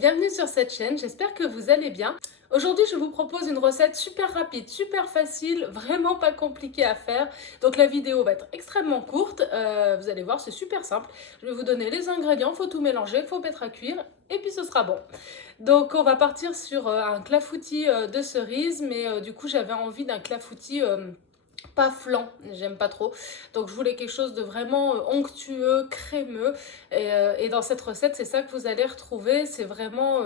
bienvenue sur cette chaîne, j'espère que vous allez bien. Aujourd'hui je vous propose une recette super rapide, super facile, vraiment pas compliquée à faire. Donc la vidéo va être extrêmement courte, vous allez voir c'est super simple. Je vais vous donner les ingrédients, faut tout mélanger, faut mettre à cuire et puis ce sera bon. Donc on va partir sur un clafoutis de cerises, mais du coup j'avais envie d'un clafoutis pas flan, j'aime pas trop. Donc je voulais quelque chose de vraiment onctueux, crémeux. Et dans cette recette, c'est ça que vous allez retrouver. C'est vraiment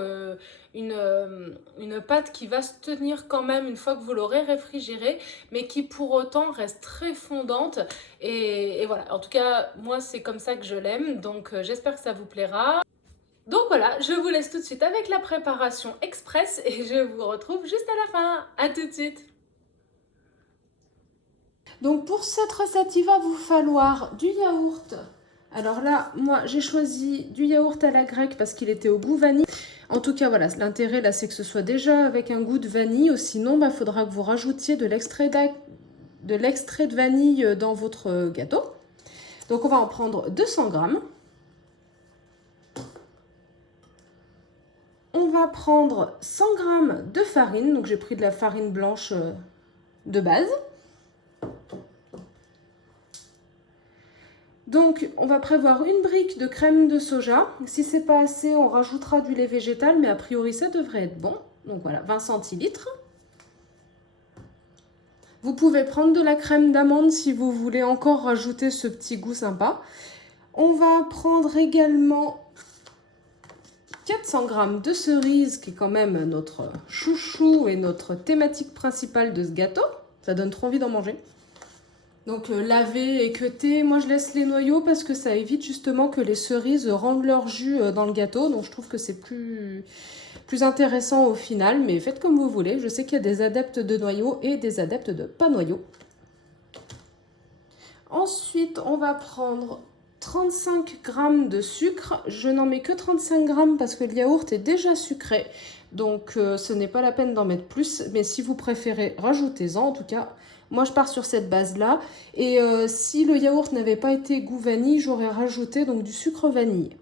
une pâte qui va se tenir quand même une fois que vous l'aurez réfrigérée, mais qui pour autant reste très fondante. Et voilà, en tout cas, moi c'est comme ça que je l'aime. Donc j'espère que ça vous plaira. Donc voilà, je vous laisse tout de suite avec la préparation express et je vous retrouve juste à la fin. À tout de suite. Donc pour cette recette, il va vous falloir du yaourt. Alors là, moi j'ai choisi du yaourt à la grecque parce qu'il était au goût vanille. En tout cas, voilà, l'intérêt là, c'est que ce soit déjà avec un goût de vanille. Ou sinon, il faudra que vous rajoutiez de l'extrait de vanille dans votre gâteau. Donc on va en prendre 200 grammes. On va prendre 100 grammes de farine. Donc j'ai pris de la farine blanche de base. Donc, on va prévoir une brique de crème de soja. Si c'est pas assez, on rajoutera du lait végétal, mais a priori, ça devrait être bon. Donc voilà, 20 centilitres. Vous pouvez prendre de la crème d'amande si vous voulez encore rajouter ce petit goût sympa. On va prendre également 400 g de cerises, qui est quand même notre chouchou et notre thématique principale de ce gâteau. Ça donne trop envie d'en manger. Donc laver, équeuter, moi je laisse les noyaux parce que ça évite justement que les cerises rendent leur jus dans le gâteau. Donc je trouve que c'est plus intéressant au final, mais faites comme vous voulez. Je sais qu'il y a des adeptes de noyaux et des adeptes de pas noyaux. Ensuite, on va prendre 35 g de sucre. Je n'en mets que 35 g parce que le yaourt est déjà sucré. Donc ce n'est pas la peine d'en mettre plus, mais si vous préférez, rajoutez-en. En tout cas, moi je pars sur cette base-là. Et si le yaourt n'avait pas été goût vanille, j'aurais rajouté donc du sucre vanille.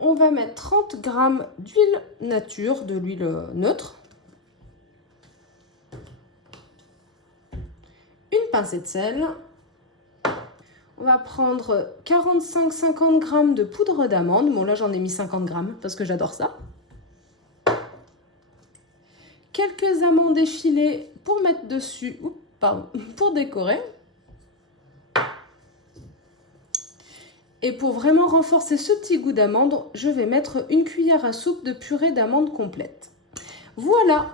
On va mettre 30 g d'huile nature, de l'huile neutre. Une pincée de sel. On va prendre 45-50 g de poudre d'amande. Bon, là, j'en ai mis 50 g parce que j'adore ça. Quelques amandes effilées pour mettre dessus, pour décorer. Et pour vraiment renforcer ce petit goût d'amande, je vais mettre une cuillère à soupe de purée d'amande complète. Voilà!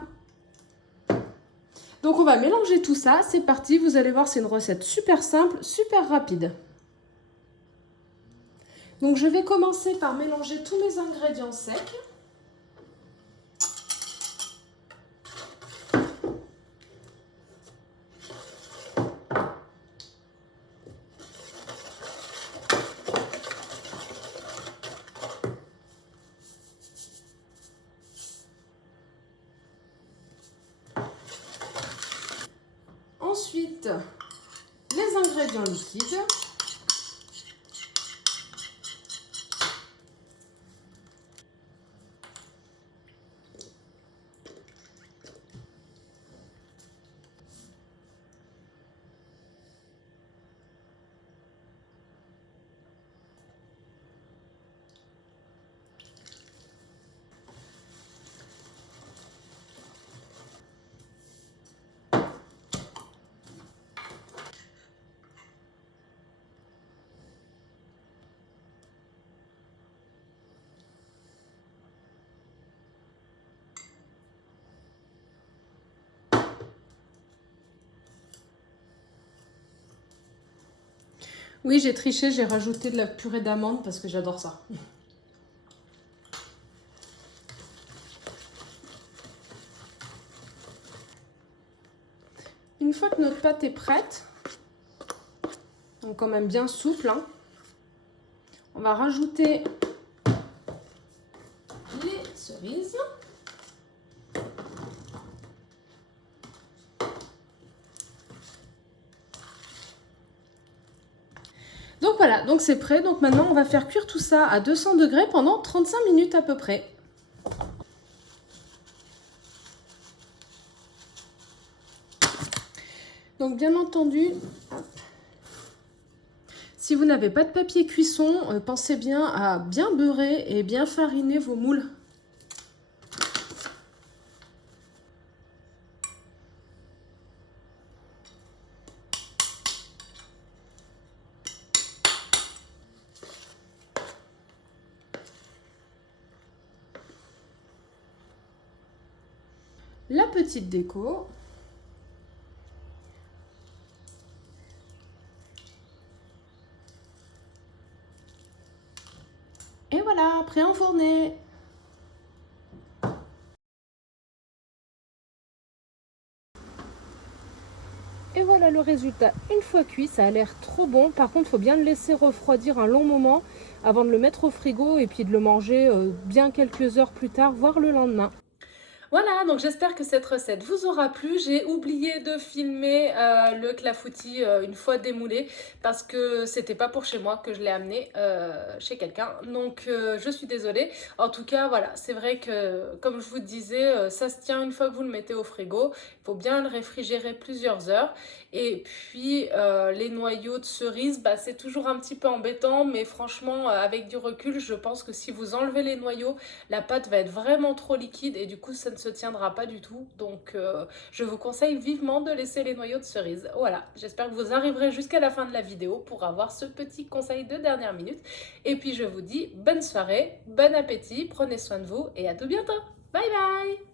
Donc on va mélanger tout ça, c'est parti, vous allez voir c'est une recette super simple, super rapide. Donc je vais commencer par mélanger tous mes ingrédients secs. Ensuite, les ingrédients liquides. Oui, j'ai triché, j'ai rajouté de la purée d'amande parce que j'adore ça. Une fois que notre pâte est prête, donc quand même bien souple, hein, on va rajouter les cerises. Donc Donc voilà, donc c'est prêt. Donc maintenant, on va faire cuire tout ça à 200 degrés pendant 35 minutes à peu près. Donc bien entendu, si vous n'avez pas de papier cuisson, pensez bien à bien beurrer et bien fariner vos moules. La petite déco. Et voilà, prêt à enfourner. Et voilà le résultat. Une fois cuit, ça a l'air trop bon. Par contre, il faut bien le laisser refroidir un long moment avant de le mettre au frigo et puis de le manger bien quelques heures plus tard, voire le lendemain. Voilà, donc j'espère que cette recette vous aura plu. J'ai oublié de filmer le clafoutis une fois démoulé parce que c'était pas pour chez moi que je l'ai amené chez quelqu'un. Donc je suis désolée. En tout cas, voilà, c'est vrai que comme je vous disais, ça se tient une fois que vous le mettez au frigo. Il faut bien le réfrigérer plusieurs heures. Et puis les noyaux de cerise, bah, c'est toujours un petit peu embêtant, mais franchement, avec du recul, je pense que si vous enlevez les noyaux, la pâte va être vraiment trop liquide et du coup ça ne se tiendra pas du tout. Donc je vous conseille vivement de laisser les noyaux de cerise. Voilà, j'espère que vous arriverez jusqu'à la fin de la vidéo pour avoir ce petit conseil de dernière minute. Et puis je vous dis bonne soirée, bon appétit, prenez soin de vous et à tout bientôt. Bye bye.